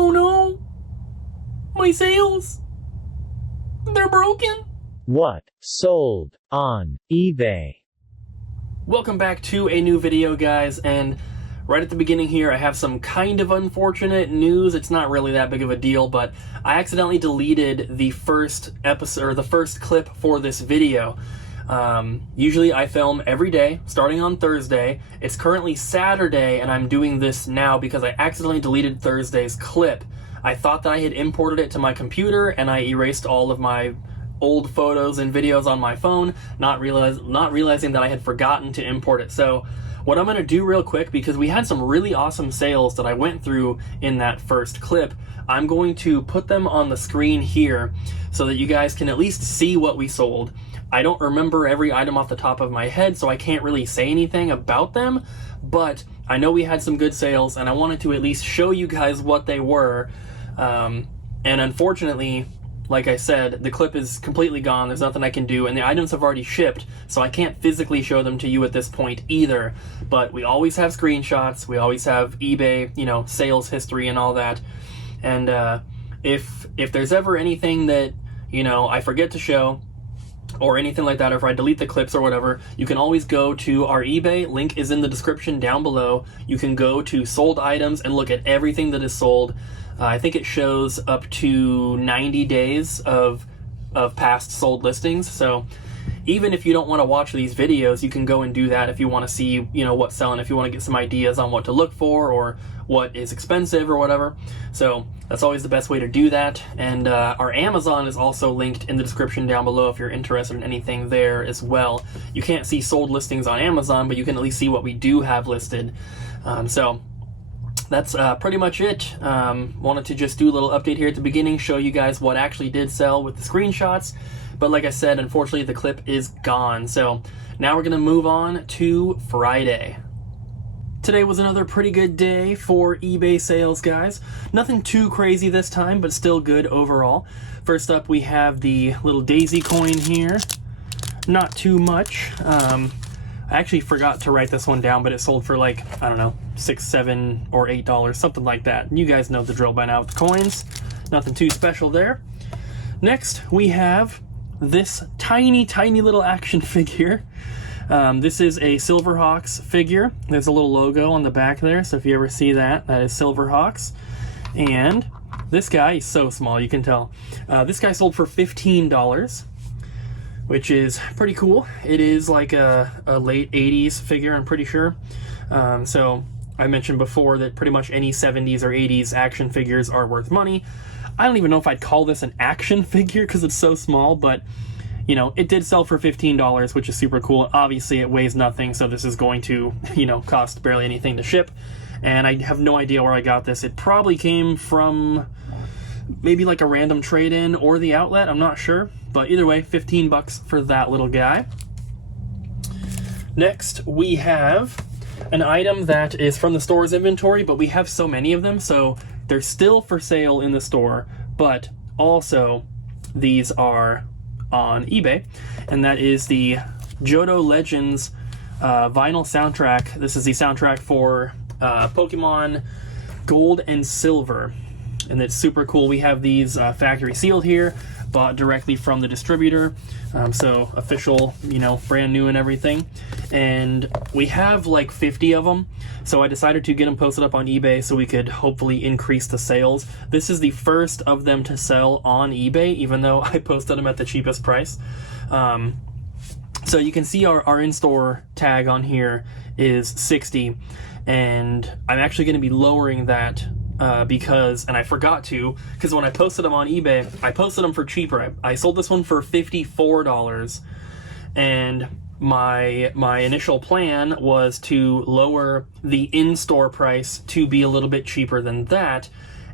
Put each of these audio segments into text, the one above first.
Oh no! My sales! They're broken! What sold on eBay? Welcome back to a new video, guys, and right at the beginning here I have some kind of unfortunate news. It's not really that big of a deal, but I accidentally deleted the first episode, or the first clip for this video. Usually I film every day, starting on Thursday. It's currently Saturday, and I'm doing this now because I accidentally deleted Thursday's clip. I thought that I had imported it to my computer, and I erased all of my old photos and videos on my phone, not realizing that I had forgotten to import it. So what I'm going to do real quick, because we had some really awesome sales that I went through in that first clip, I'm going to put them on the screen here so that you guys can at least see what we sold. I don't remember every item off the top of my head, so I can't really say anything about them, but I know we had some good sales, and I wanted to at least show you guys what they were. And unfortunately, like I said, the clip is completely gone. There's nothing I can do, and the items have already shipped, so I can't physically show them to you at this point either. But we always have screenshots. We always have eBay, sales history and all that. And if there's ever anything that, I forget to show, or anything like that, or if I delete the clips or whatever, you can always go to our eBay. Link is in the description down below. You can go to sold items and look at everything that is sold. I think it shows up to 90 days of past sold listings. So even if you don't want to watch these videos, you can go and do that if you want to see, what's selling, if you want to get some ideas on what to look for or what is expensive or whatever. So that's always the best way to do that. And our Amazon is also linked in the description down below if you're interested in anything there as well. You can't see sold listings on Amazon, but you can at least see what we do have listed. So that's pretty much it. Wanted to just do a little update here at the beginning, show you guys what actually did sell with the screenshots. But like I said, unfortunately the clip is gone. So now we're gonna move on to Friday. Today was another pretty good day for eBay sales, guys. Nothing too crazy this time, but still good overall. First up, we have the little daisy coin here. Not too much. I actually forgot to write this one down, but it sold for like, I don't know, $6, $7, or $8, something like that. You guys know the drill by now with the coins. Nothing too special there. Next, we have this tiny, tiny little action figure. This is a Silverhawks figure. There's a little logo on the back there, so if you ever see that, that is Silverhawks. And this guy is so small, you can tell. This guy sold for $15. Which is pretty cool. It is like a late 80s figure, I'm pretty sure. So I mentioned before that pretty much any 70s or 80s action figures are worth money. I don't even know if I'd call this an action figure because it's so small, but it did sell for $15, which is super cool. Obviously it weighs nothing, so this is going to, cost barely anything to ship. And I have no idea where I got this. It probably came from maybe like a random trade-in or the outlet, I'm not sure. But either way, $15 for that little guy. Next, we have an item that is from the store's inventory, but we have so many of them, so they're still for sale in the store, but also these are on eBay, and that is the Johto Legends vinyl soundtrack. This is the soundtrack for Pokemon Gold and Silver, and it's super cool. We have these factory sealed here, bought directly from the distributor, so official, brand new and everything. And we have like 50 of them, so I decided to get them posted up on eBay so we could hopefully increase the sales. This is the first of them to sell on eBay, even though I posted them at the cheapest price. So you can see our in-store tag on here is 60, and I'm actually going to be lowering that because I forgot to, because when I posted them on eBay, I posted them for cheaper. I sold this one for $54, and my initial plan was to lower the in-store price to be a little bit cheaper than that,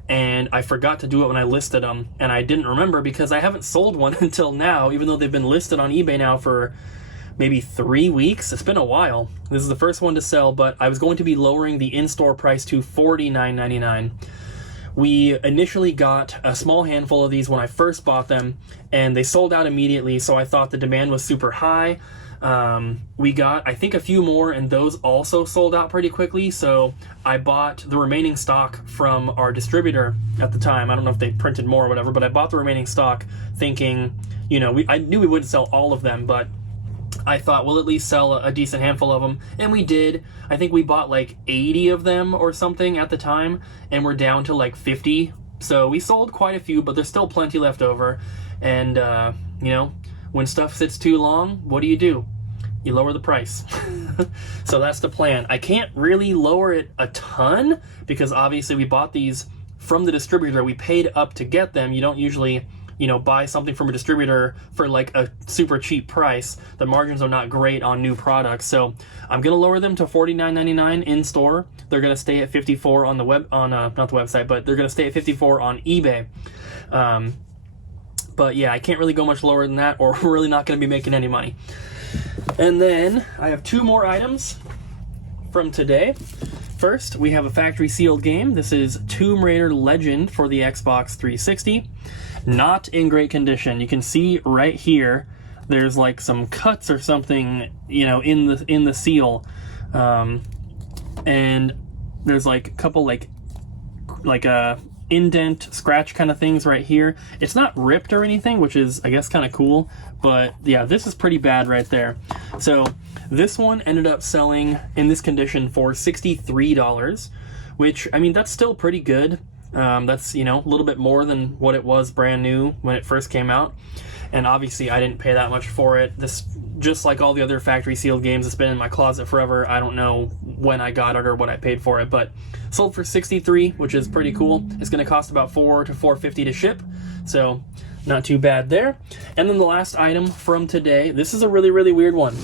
and I forgot to do it when I listed them, and I didn't remember because I haven't sold one until now, even though they've been listed on eBay now for maybe 3 weeks. It's been a while. This is the first one to sell, but I was going to be lowering the in-store price to $49.99. We initially got a small handful of these when I first bought them, and they sold out immediately, so I thought the demand was super high. We got, I think, a few more, and those also sold out pretty quickly. So I bought the remaining stock from our distributor at the time. I don't know if they printed more or whatever, but I bought the remaining stock thinking, you know, I knew we wouldn't sell all of them, but I thought we'll at least sell a decent handful of them, and we did. I think we bought like 80 of them or something at the time, and we're down to like 50. So we sold quite a few, but there's still plenty left over. And, you know, when stuff sits too long, what do? You lower the price. So that's the plan. I can't really lower it a ton because obviously we bought these from the distributor. We paid up to get them. You don't usually, you know, buy something from a distributor for like a super cheap price. The margins are not great on new products. So I'm going to lower them to $49.99 in store. They're going to stay at $54 on the web, on not the website, but they're going to stay at $54 on eBay. But yeah, I can't really go much lower than that, or we're really not going to be making any money. And then I have two more items from today. First, we have a factory sealed game. This is Tomb Raider Legend for the Xbox 360. Not in great condition. You can see right here, there's like some cuts or something, you know, in the seal. And there's like a couple like a indent scratch kind of things right here. It's not ripped or anything, which is, I guess, kind of cool, but yeah, this is pretty bad right there. So this one ended up selling in this condition for $63, which, I mean, that's still pretty good. That's, you know, a little bit more than what it was brand new when it first came out, and obviously I didn't pay that much for it. This, just like all the other factory sealed games, it's been in my closet forever. I don't know when I got it or what I paid for it, but sold for $63, which is pretty cool. It's going to cost about $4 to $4.50 to ship, so not too bad there. And then the last item from today, this is a really, really weird one.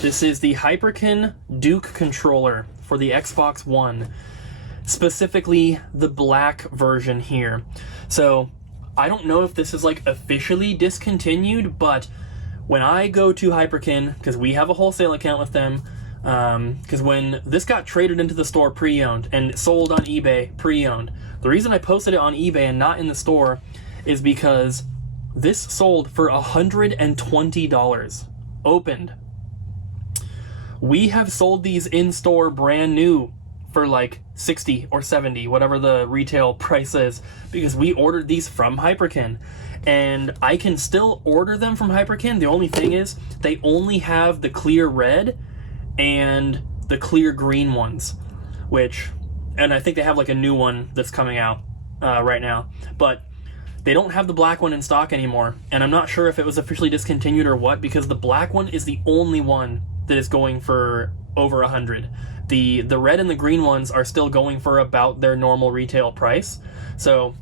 This is the Hyperkin Duke controller for the Xbox One, specifically the black version here. So I don't know if this is like officially discontinued, but when I go to Hyperkin, because we have a wholesale account with them, because when this got traded into the store pre-owned and sold on eBay pre-owned, the reason I posted it on eBay and not in the store is because this sold for $120 opened. We have sold these in store brand new for like 60 or 70, whatever the retail price is, because we ordered these from Hyperkin. And I can still order them from Hyperkin. The only thing is they only have the clear red and the clear green ones, and I think they have like a new one that's coming out right now, but they don't have the black one in stock anymore. And I'm not sure if it was officially discontinued or what, because the black one is the only one that is going for over $100. The red and the green ones are still going for about their normal retail price. So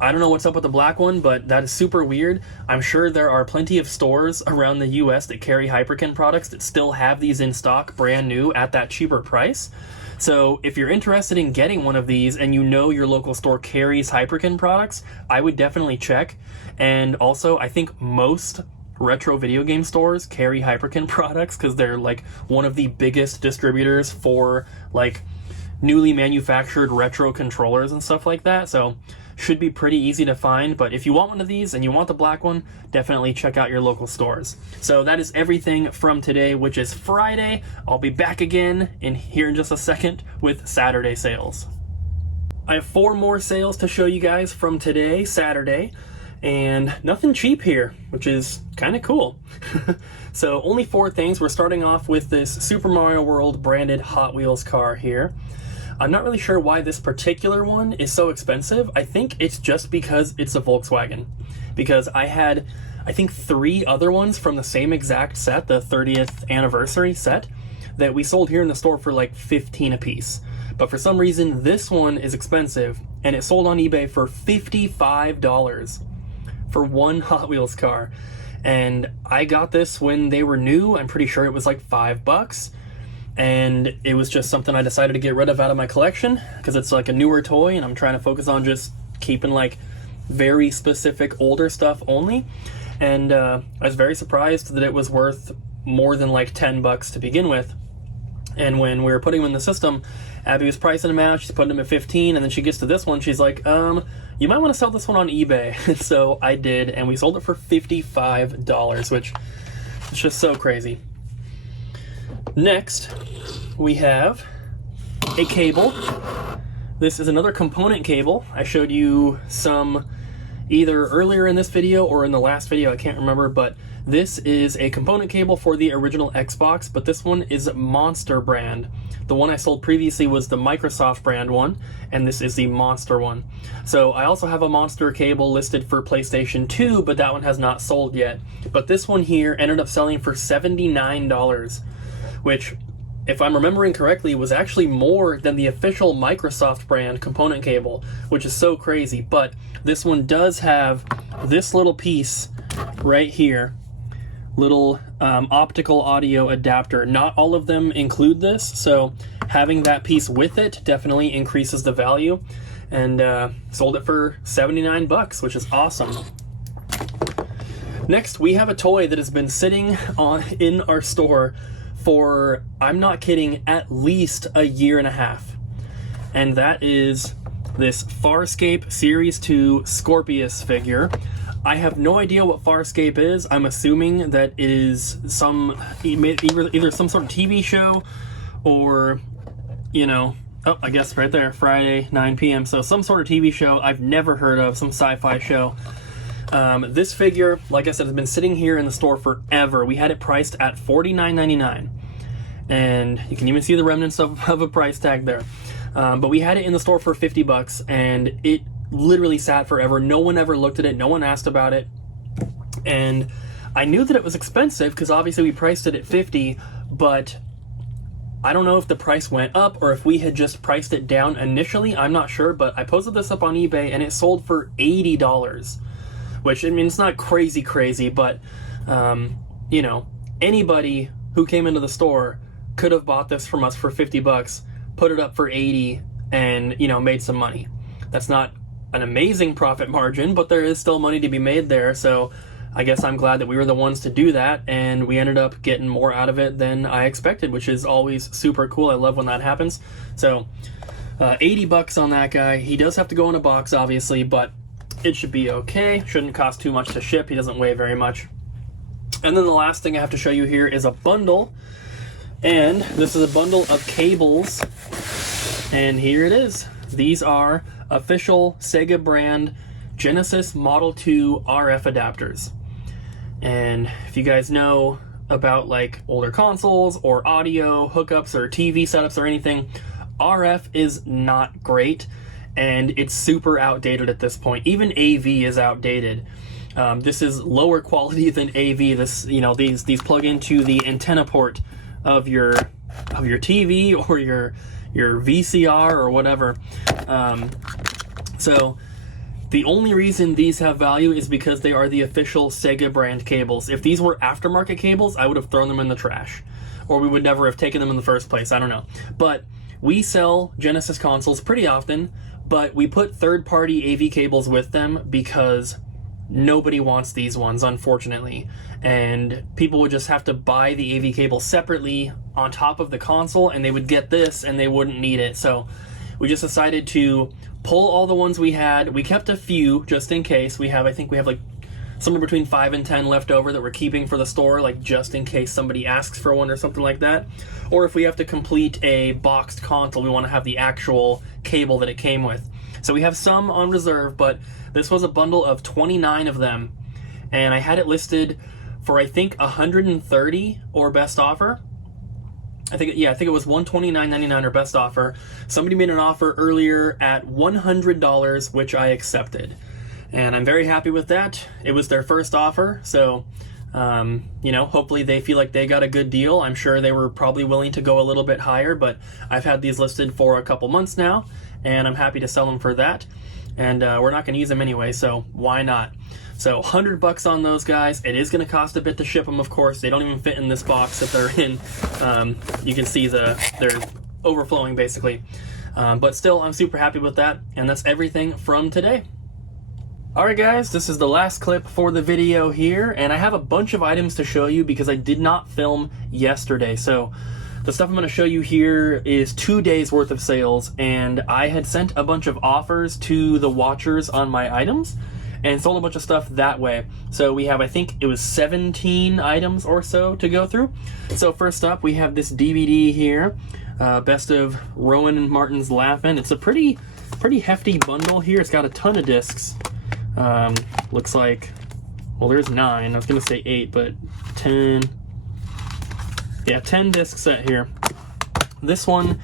I don't know what's up with the black one, but that is super weird. I'm sure there are plenty of stores around the US that carry Hyperkin products that still have these in stock brand new at that cheaper price. So if you're interested in getting one of these and you know your local store carries Hyperkin products, I would definitely check. And also, I think most retro video game stores carry Hyperkin products because they're like one of the biggest distributors for like newly manufactured retro controllers and stuff like that. So should be pretty easy to find, but if you want one of these and you want the black one, definitely check out your local stores. So that is everything from today, which is Friday. I'll be back again here in just a second with Saturday sales. I have 4 more sales to show you guys from today, Saturday, and nothing cheap here, which is kind of cool. So only 4 things. We're starting off with this Super Mario World branded Hot Wheels car here. I'm not really sure why this particular one is so expensive. I think it's just because it's a Volkswagen. Because I had, I think, 3 other ones from the same exact set, the 30th anniversary set, that we sold here in the store for like $15 a piece. But for some reason, this one is expensive, and it sold on eBay for $55 for one Hot Wheels car. And I got this when they were new. I'm pretty sure it was like $5. And it was just something I decided to get rid of out of my collection because it's like a newer toy and I'm trying to focus on just keeping like very specific older stuff only. And I was very surprised that it was worth more than like $10 to begin with. And when we were putting them in the system, Abby was pricing them out. She's putting them at 15, and then she gets to this one. She's like, you might want to sell this one on eBay. So I did, and we sold it for $55, which It's just so crazy. Next, we have a cable. This is another component cable. I showed you some either earlier in this video or in the last video, I can't remember, but this is a component cable for the original Xbox, but this one is Monster brand. The one I sold previously was the Microsoft brand one, and this is the Monster one. So I also have a Monster cable listed for PlayStation 2, but that one has not sold yet. But this one here ended up selling for $79, which, if I'm remembering correctly, was actually more than the official Microsoft brand component cable, which is so crazy. But this one does have this little piece right here, little optical audio adapter. Not all of them include this, so having that piece with it definitely increases the value, and sold it for $79, which is awesome. Next, we have a toy that has been sitting in our store for, I'm not kidding, at least a year and a half. And that is this Farscape Series 2 Scorpius figure. I have no idea what Farscape is. I'm assuming that it is some, either some sort of TV show or, you know, oh, I guess right there, Friday, 9 p.m. So some sort of TV show I've never heard of, some sci-fi show. This figure, like I said, has been sitting here in the store forever. We had it priced at $49.99, and you can even see the remnants of a price tag there. But we had it in the store for $50, and it literally sat forever. No one ever looked at it. No one asked about it. And I knew that it was expensive because obviously we priced it at $50, but I don't know if the price went up or if we had just priced it down initially. I'm not sure, but I posted this up on eBay and it sold for $80. Which, I mean, it's not crazy, but, you know, anybody who came into the store could have bought this from us for $50, put it up for $80, and, you know, made some money. That's not an amazing profit margin, but there is still money to be made there, so I guess I'm glad that we were the ones to do that, and we ended up getting more out of it than I expected, which is always super cool. I love when that happens. So, $80 on that guy. He does have to go in a box, obviously, but it should be okay. Shouldn't cost too much to ship. He doesn't weigh very much. And then the last thing I have to show you here is a bundle. And this is a bundle of cables. And here it is. These are official Sega brand Genesis Model 2 RF adapters. And if you guys know about like older consoles or audio hookups or TV setups or anything, RF is not great. And it's super outdated at this point. Even AV is outdated. This is lower quality than AV. This, you know, these plug into the antenna port of your TV or your VCR or whatever. So the only reason these have value is because they are the official Sega brand cables. If these were aftermarket cables, I would have thrown them in the trash, or we would never have taken them in the first place. I don't know, but we sell Genesis consoles pretty often. But we put third-party AV cables with them because nobody wants these ones, unfortunately. And people would just have to buy the AV cable separately on top of the console, and they would get this, and they wouldn't need it. So we just decided to pull all the ones we had. We kept a few just in case. I think we have like somewhere between 5 and 10 left over that we're keeping for the store, like just in case somebody asks for one or something like that. Or if we have to complete a boxed console, we want to have the actual cable that it came with. So we have some on reserve, but this was a bundle of 29 of them, and I had it listed for I think $130 or best offer. I think it was $129.99 or best offer. Somebody made an offer earlier at $100, which I accepted, and I'm very happy with that. It was their first offer, so you know, hopefully they feel like they got a good deal. I'm sure they were probably willing to go a little bit higher, but I've had these listed for a couple months now, and I'm happy to sell them for that. And we're not going to use them anyway, so why not? So $100 on those guys. It is going to cost a bit to ship them, of course. They don't even fit in this box that they're in. You can see they're overflowing basically. But still, I'm super happy with that, and that's everything from today. Alright guys, this is the last clip for the video here, and I have a bunch of items to show you because I did not film yesterday. So the stuff I'm going to show you here is 2 days worth of sales, and I had sent a bunch of offers to the watchers on my items, and sold a bunch of stuff that way. So we have, I think it was 17 items or so to go through. So first up, we have this DVD here, Best of Rowan and Martin's Laugh-In. It's a pretty hefty bundle here. It's got a ton of discs. Looks like, well, there's 9. I was gonna say 8, but 10. Yeah, 10 disc set here. This one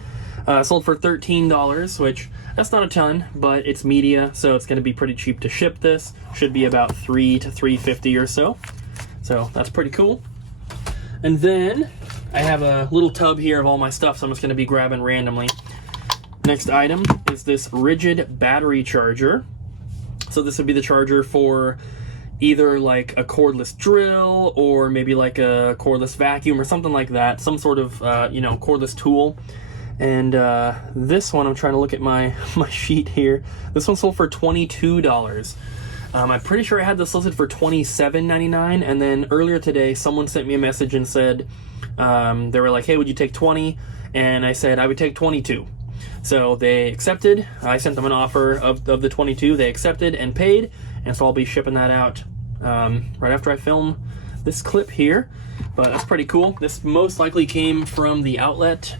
sold for $13, which that's not a ton, but it's media, so it's gonna be pretty cheap to ship this. Should be about $3 to $3.50 or so. So that's pretty cool. And then I have a little tub here of all my stuff, so I'm just gonna be grabbing randomly. Next item is this rigid battery charger. So this would be the charger for either like a cordless drill or maybe like a cordless vacuum or something like that. Some sort of, cordless tool. And this one, I'm trying to look at my sheet here. This one sold for $22. I'm pretty sure I had this listed for $27.99. And then earlier today, someone sent me a message and said, they were like, hey, would you take 20? And I said I would take 22. So they accepted. I sent them an offer of the 22. They accepted and paid, and so I'll be shipping that out right after I film this clip here. But that's pretty cool. This most likely came from the outlet.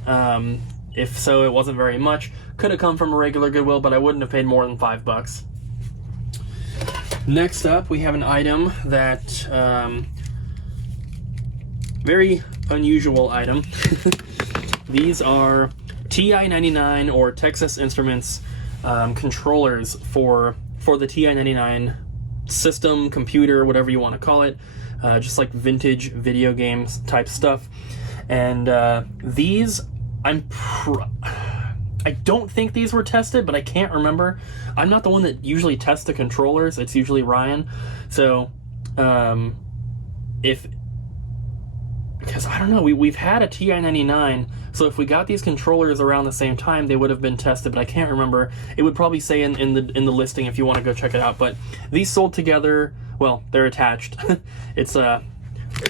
If so, it wasn't very much. Could have come from a regular Goodwill, but I wouldn't have paid more than $5. Next up, we have an item that very unusual item. These are TI-99 or Texas Instruments controllers for the TI-99 system, computer, whatever you want to call it, just like vintage video games type stuff. And these, I don't think these were tested, but I can't remember. I'm not the one that usually tests the controllers. It's usually Ryan. So because I don't know, we've had a TI-99, so if we got these controllers around the same time, they would have been tested, but I can't remember. It would probably say in the listing if you want to go check it out. But these sold together, well, they're attached. It's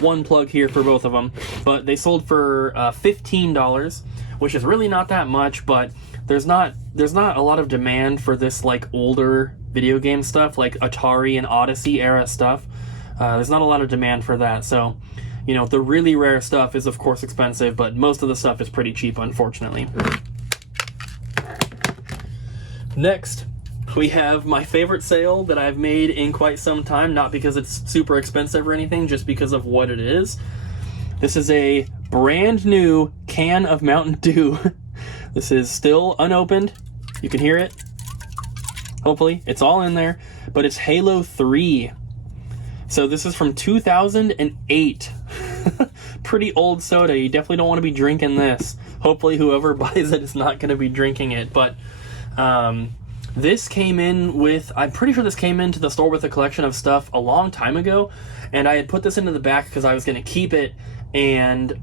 one plug here for both of them, but they sold for $15, which is really not that much, but there's not a lot of demand for this like older video game stuff, like Atari and Odyssey era stuff. There's not a lot of demand for that, so you know, the really rare stuff is of course expensive, but most of the stuff is pretty cheap, unfortunately. Next, we have my favorite sale that I've made in quite some time, not because it's super expensive or anything, just because of what it is. This is a brand new can of Mountain Dew. This is still unopened. You can hear it. Hopefully, it's all in there, but it's Halo 3. So this is from 2008. Pretty old soda. You definitely don't want to be drinking this. Hopefully whoever buys it is not going to be drinking it. But this came in with, I'm pretty sure this came into the store with a collection of stuff a long time ago. And I had put this into the back because I was going to keep it. And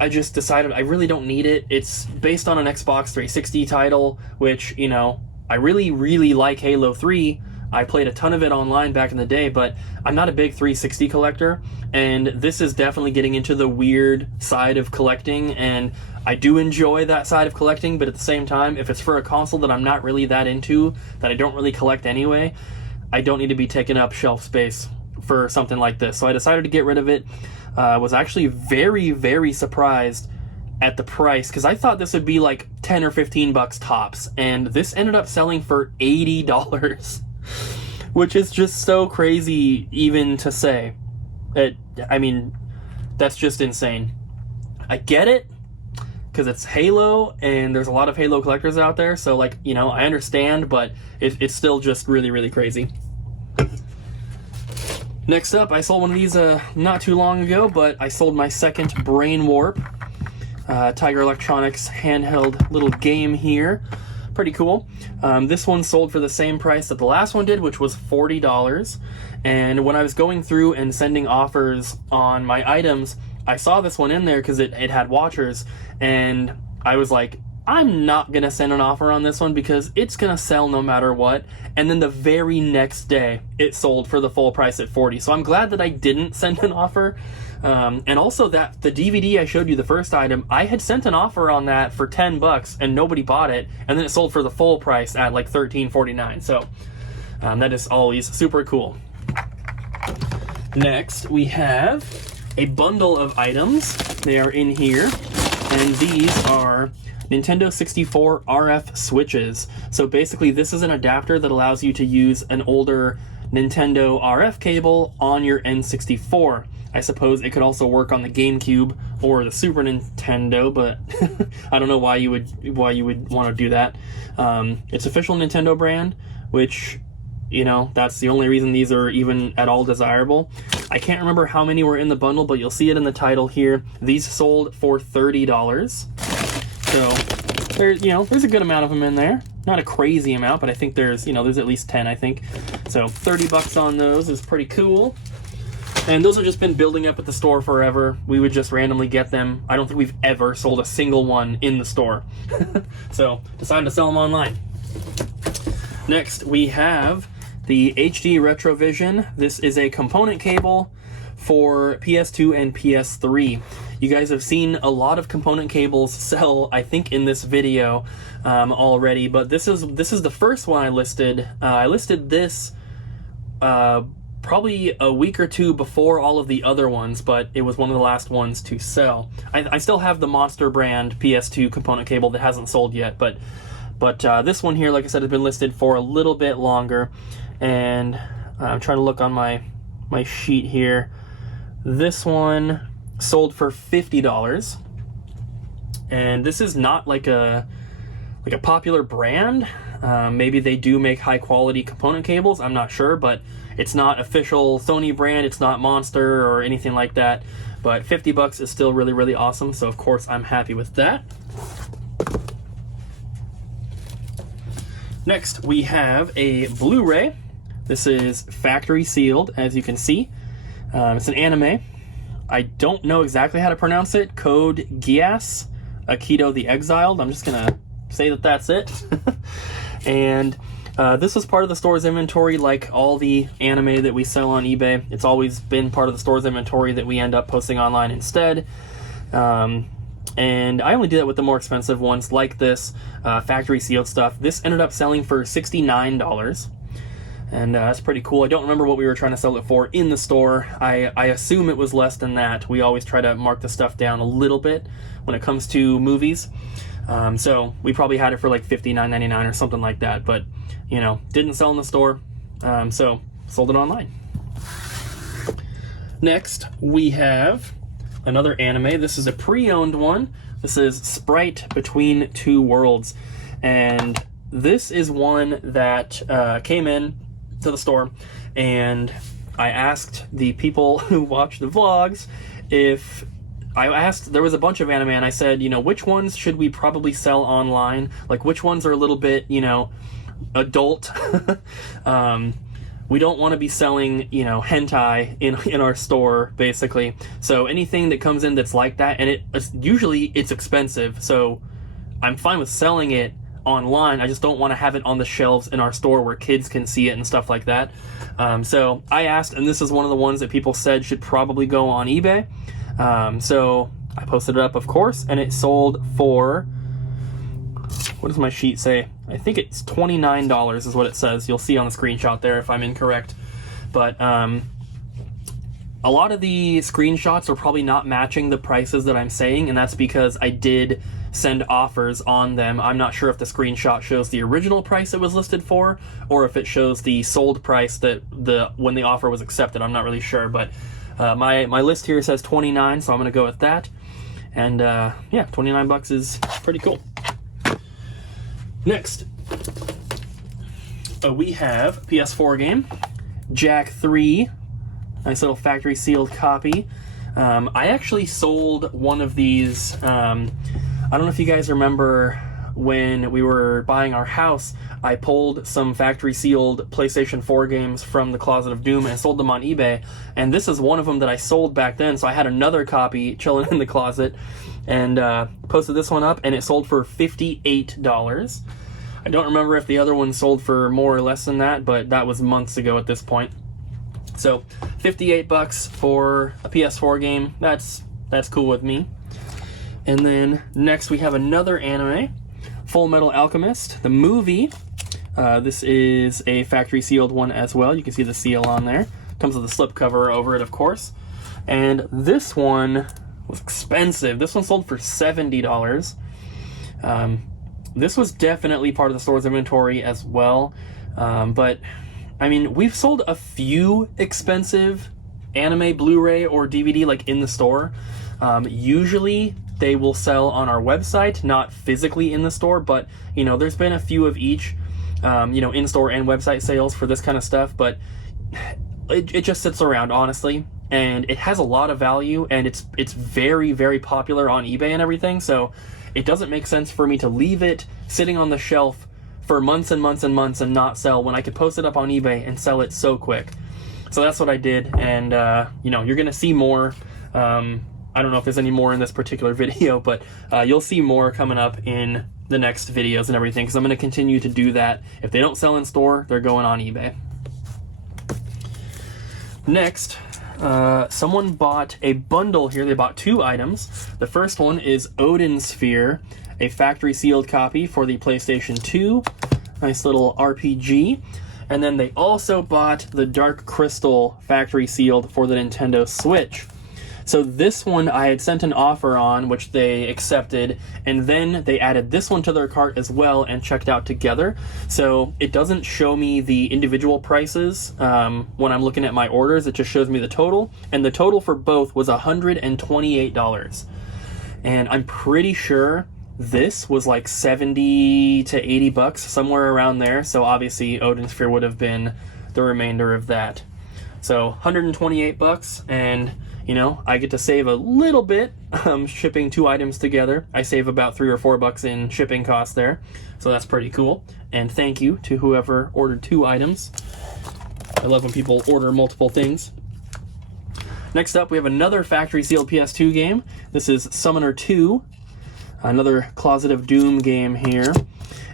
I just decided I really don't need it. It's based on an Xbox 360 title, which, you know, I really, really like Halo 3. I played a ton of it online back in the day, but I'm not a big 360 collector, and this is definitely getting into the weird side of collecting, and I do enjoy that side of collecting, but at the same time, if it's for a console that I'm not really that into, that I don't really collect anyway, I don't need to be taking up shelf space for something like this. So I decided to get rid of it. I was actually very, very surprised at the price, because I thought this would be like 10 or 15 bucks tops, and this ended up selling for $80. Which is just so crazy even to say. I mean, that's just insane. I get it, because it's Halo, and there's a lot of Halo collectors out there, so, like, you know, I understand, but it's still just really, really crazy. Next up, I sold one of these not too long ago, but I sold my second Brain Warp. Tiger Electronics handheld little game here. Pretty cool. This one sold for the same price that the last one did, which was $40. And when I was going through and sending offers on my items, I saw this one in there because it had watchers, and I was like, I'm not going to send an offer on this one because it's going to sell no matter what. And then the very next day, it sold for the full price at $40. So I'm glad that I didn't send an offer. And also that the DVD I showed you, the first item, I had sent an offer on that for $10 and nobody bought it, and then it sold for the full price at like $13.49. So That is always super cool. Next, we have a bundle of items. They are in here, and these are Nintendo 64 RF switches. So basically, this is an adapter that allows you to use an older Nintendo RF cable on your N64. I suppose it could also work on the GameCube or the Super Nintendo, but I don't know why you would want to do that. It's official Nintendo brand, which, you know, that's the only reason these are even at all desirable. I can't remember how many were in the bundle, but you'll see it in the title here. These sold for $30. So there's a good amount of them in there. Not a crazy amount, but I think there's at least 10, I think. So $30 on those is pretty cool. And those have just been building up at the store forever. We would just randomly get them. I don't think we've ever sold a single one in the store. So decided to sell them online. Next, we have the HD Retrovision. This is a component cable for PS2 and PS3. You guys have seen a lot of component cables sell, I think, in this video already, but this is the first one I listed. I listed this probably a week or two before all of the other ones, but it was one of the last ones to sell. I still have the Monster brand PS2 component cable that hasn't sold yet, but this one here, like I said, has been listed for a little bit longer, and I'm trying to look on my sheet here. This one sold for $50, and this is not like a popular brand. Maybe they do make high quality component cables, I'm not sure, but it's not official Sony brand, it's not Monster or anything like that. But $50 is still really, really awesome, so of course I'm happy with that. Next, we have a Blu-ray. This is factory sealed, as you can see. It's an anime. I don't know exactly how to pronounce it. Code Geass, Akito the Exiled. I'm just gonna say that that's it. And this was part of the store's inventory, like all the anime that we sell on eBay. It's always been part of the store's inventory that we end up posting online instead. And I only do that with the more expensive ones, like this factory sealed stuff. This ended up selling for $69. And that's pretty cool. I don't remember what we were trying to sell it for in the store. I assume it was less than that. We always try to mark the stuff down a little bit when it comes to movies. So we probably had it for like $59.99 or something like that. But, didn't sell in the store. So sold it online. Next, we have another anime. This is a pre-owned one. This is Sprite Between Two Worlds. And this is one that came in to the store, and I asked the people who watch the vlogs if there was a bunch of anime, and I said, which ones should we probably sell online? Like, which ones are a little bit, adult? We don't want to be selling, hentai in our store, basically. So anything that comes in that's like that, and usually it's expensive, so I'm fine with selling it online. I just don't want to have it on the shelves in our store where kids can see it and stuff like that. So I asked, and this is one of the ones that people said should probably go on eBay. So I posted it up, of course, and it sold for, what does my sheet say? I think it's $29 is what it says. You'll see on the screenshot there if I'm incorrect. But a lot of the screenshots are probably not matching the prices that I'm saying, and that's because I did send offers on them. I'm not sure if the screenshot shows the original price it was listed for, or if it shows the sold price when the offer was accepted. I'm not really sure, but my list here says $29, so I'm gonna go with that. And yeah, $29 is pretty cool. Next, we have PS4 game, Jak 3. Nice little factory sealed copy. I actually sold one of these. I don't know if you guys remember when we were buying our house, I pulled some factory sealed PlayStation 4 games from the Closet of Doom and sold them on eBay. And this is one of them that I sold back then, so I had another copy chilling in the closet, and posted this one up, and it sold for $58. I don't remember if the other one sold for more or less than that, but that was months ago at this point. So $58 for a PS4 game, that's cool with me. And then next we have another anime, Full Metal Alchemist, the movie. This is a factory sealed one as well. You can see the seal on there. Comes with a slip cover over it, of course. And this one was expensive. This one sold for $70. This was definitely part of the store's inventory as well. But, I mean, we've sold a few expensive anime Blu-ray or DVD like in the store. Usually they will sell on our website, not physically in the store, but, you know, there's been a few of each, you know, in-store and website sales for this kind of stuff, but it just sits around, honestly, and it has a lot of value, and it's very, very popular on eBay and everything, so it doesn't make sense for me to leave it sitting on the shelf for months and months and months and not sell when I could post it up on eBay and sell it so quick. So that's what I did, and you know, you're gonna see more. I don't know if there's any more in this particular video, but you'll see more coming up in the next videos and everything, because I'm gonna continue to do that. If they don't sell in store, they're going on eBay. Next, someone bought a bundle here. They bought 2 items. The first one is Odin Sphere, a factory sealed copy for the PlayStation 2. Nice little RPG. And then they also bought the Dark Crystal factory sealed for the Nintendo Switch. So this one I had sent an offer on, which they accepted, and then they added this one to their cart as well and checked out together. So it doesn't show me the individual prices when I'm looking at my orders. It just shows me the total, and the total for both was $128. And I'm pretty sure this was like 70 to 80 bucks, somewhere around there. So obviously Odin Sphere would have been the remainder of that. So 128 bucks, and you know, I get to save a little bit shipping 2 items together. I save about 3 or 4 bucks in shipping costs there. So that's pretty cool. And thank you to whoever ordered 2 items. I love when people order multiple things. Next up, we have another factory sealed PS2 game. This is Summoner 2, another Closet of Doom game here.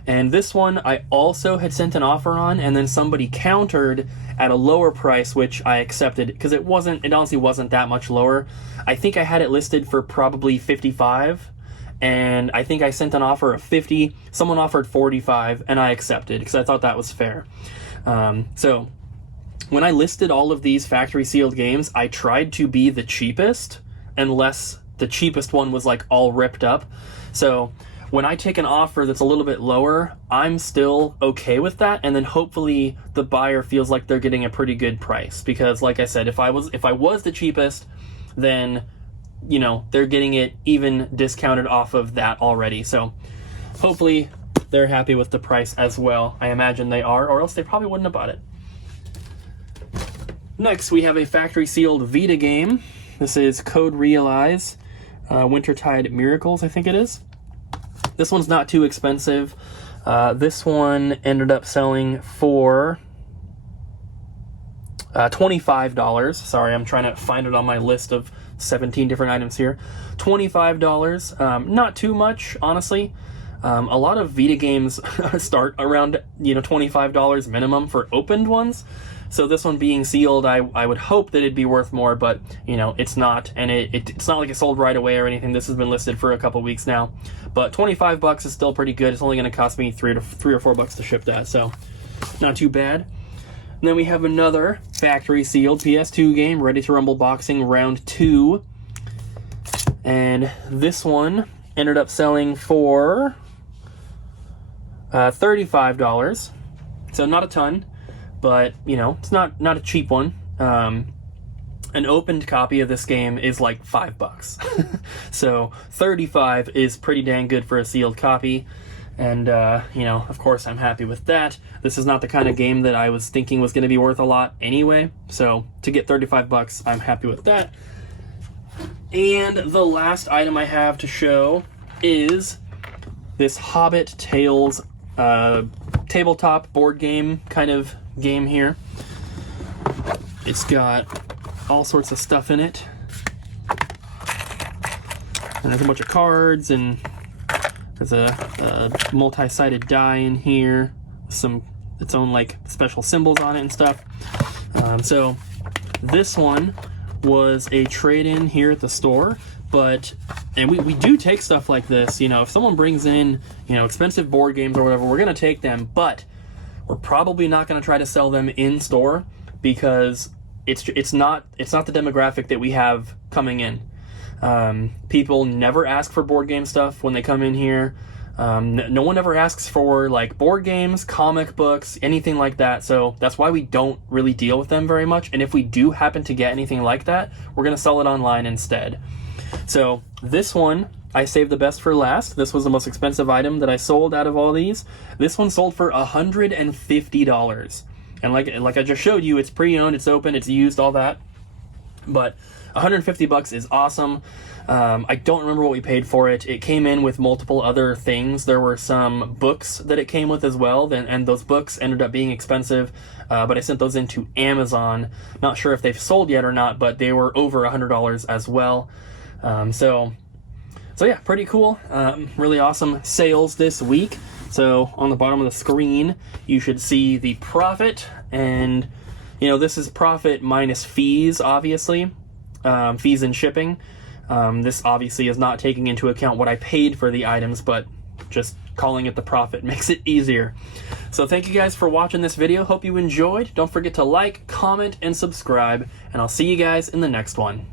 And this one I also had sent an offer on, and then somebody countered at a lower price, which I accepted, because it honestly wasn't that much lower. I think I had it listed for probably $55, and I think I sent an offer of $50. Someone offered $45, and I accepted, because I thought that was fair. So when I listed all of these factory sealed games, I tried to be the cheapest, unless the cheapest one was like all ripped up. So when I take an offer that's a little bit lower, I'm still okay with that, and then hopefully the buyer feels like they're getting a pretty good price. Because like I said, if I was the cheapest, then, you know, they're getting it even discounted off of that already. So hopefully they're happy with the price as well. I imagine they are, or else they probably wouldn't have bought it. Next, we have a factory sealed Vita game. This is Code Realize, Wintertide Miracles, I think it is. This one's not too expensive. This one ended up selling for $25. Sorry, I'm trying to find it on my list of 17 different items here. $25. Not too much, honestly. A lot of Vita games start around, you know, $25 minimum for opened ones. So this one being sealed, I would hope that it'd be worth more, but, you know, it's not. And it's not like it sold right away or anything. This has been listed for a couple weeks now. But 25 bucks is still pretty good. It's only going to cost me 3 or 4 bucks to ship that, so not too bad. And then we have another factory sealed PS2 game, Ready to Rumble Boxing Round 2. And this one ended up selling for $35. So not a ton, but, you know, it's not a cheap one. An opened copy of this game is like $5. So 35 is pretty dang good for a sealed copy. And, you know, of course I'm happy with that. This is not the kind of game that I was thinking was going to be worth a lot anyway. So to get 35 bucks, I'm happy with that. And the last item I have to show is this Hobbit Tales tabletop board game kind of game here. It's got all sorts of stuff in it, and there's a bunch of cards, and there's a multi-sided die in here, some its own like special symbols on it and stuff. So this one was a trade-in here at the store, and we do take stuff like this. You know, if someone brings in, you know, expensive board games or whatever, we're gonna take them, but We're probably not going to try to sell them in store because it's not the demographic that we have coming in. People never ask for board game stuff when they come in here. No one ever asks for like board games, comic books, anything like that. So that's why we don't really deal with them very much. And if we do happen to get anything like that, we're going to sell it online instead. So this one, I saved the best for last. This was the most expensive item that I sold out of all these. This one sold for $150. And like I just showed you, it's pre-owned, it's open, it's used, all that. But $150 is awesome. I don't remember what we paid for it. It came in with multiple other things. There were some books that it came with as well, and those books ended up being expensive, but I sent those into Amazon. Not sure if they've sold yet or not, but they were over $100 as well. So yeah, pretty cool. Really awesome sales this week. So on the bottom of the screen, you should see the profit, and this is profit minus fees, obviously, fees and shipping. This obviously is not taking into account what I paid for the items, but just calling it the profit makes it easier. So thank you guys for watching this video. Hope you enjoyed. Don't forget to like, comment, and subscribe, and I'll see you guys in the next one.